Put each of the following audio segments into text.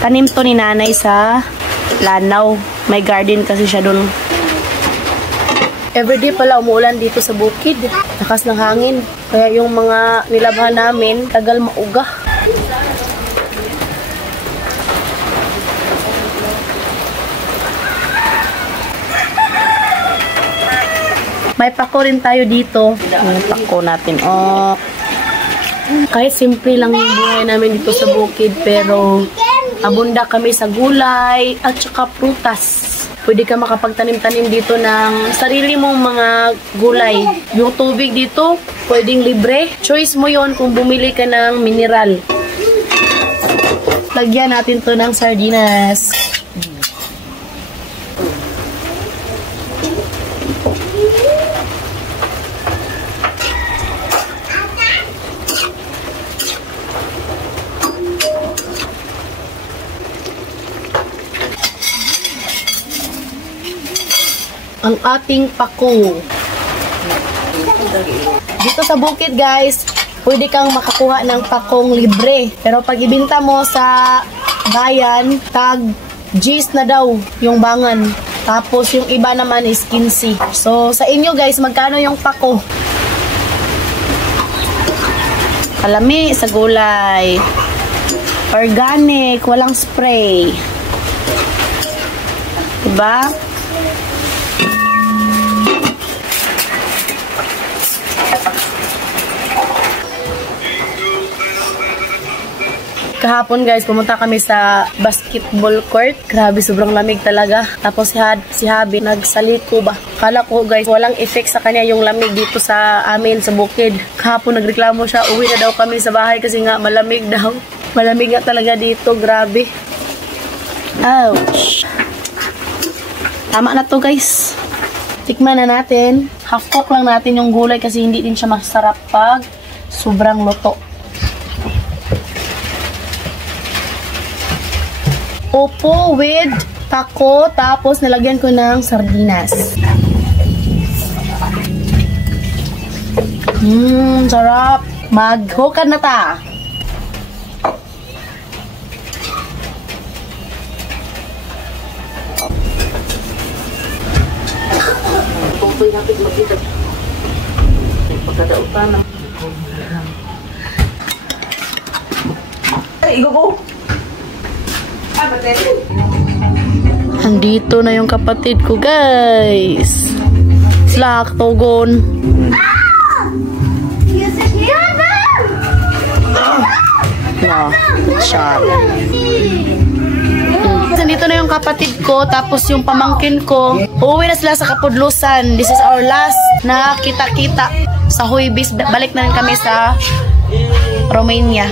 Tanim to ni nanay sa Lanao. May garden kasi siya dun. Everyday pala umuulan dito sa bukid. Lakas ng hangin. Kaya yung mga nilabhan namin, tagal mauga. May pako rin tayo dito. Yung pako natin. Oh. Kahit simple lang yung buhay namin dito sa bukid, pero abunda kami sa gulay at saka prutas. Pwede ka makapagtanim-tanim dito ng sarili mong mga gulay. Yung tubig dito, pwedeng libre. Choice mo yon kung bumili ka ng mineral. Lagyan natin to ng sardinas. Ang ating pako. Dito sa bukid guys, pwede kang makakuha ng pakong libre. Pero pag ibinta mo sa bayan, tag G's na daw yung bangan. Tapos yung iba naman is 15. So sa inyo guys, magkano yung pako? Kalami sa gulay. Organic, walang spray. Diba? Kahapon guys, pumunta kami sa basketball court. Grabe, sobrang lamig talaga. Tapos si Habi nagsaliko ba. Kala ko guys, walang effect sa kanya yung lamig dito sa amin sa bukid. Kahapon nagreklamo siya, uwi na daw kami sa bahay kasi nga malamig daw. Malamig nga talaga dito, grabe. Ouch. Tama na to guys. Tikman na natin. Half cook lang natin yung gulay kasi hindi din siya masarap pag sobrang luto. Opo with pako, tapos nalagyan ko ng sardinas. Sarap. Mag-hookan na ta. Andito na yung kapatid ko guys. Slack togon. Shot. Nandito na yung kapatid ko, tapos yung pamangkin ko. Uuwi na sila sa Kapudlusan. This is our last na kita-kita sa Huibis. Balik na rin kami sa Romania.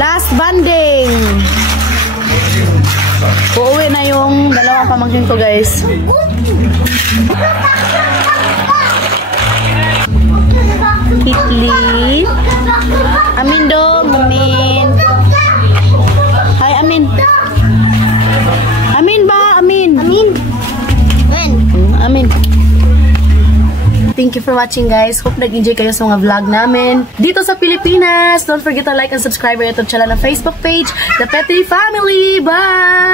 Last banding. Uuwi na yung dalawang pamangkin ko guys. Kitli. Amin dong, Amin. Hi, Amin. Amin ba? Amin. Amin. Amin. Thank you for watching guys. Hope nag-enjoy kayo sa mga vlog namin dito sa Pilipinas. Don't forget to like and subscribe our YouTube channel na Facebook page, The Petty Family. Bye!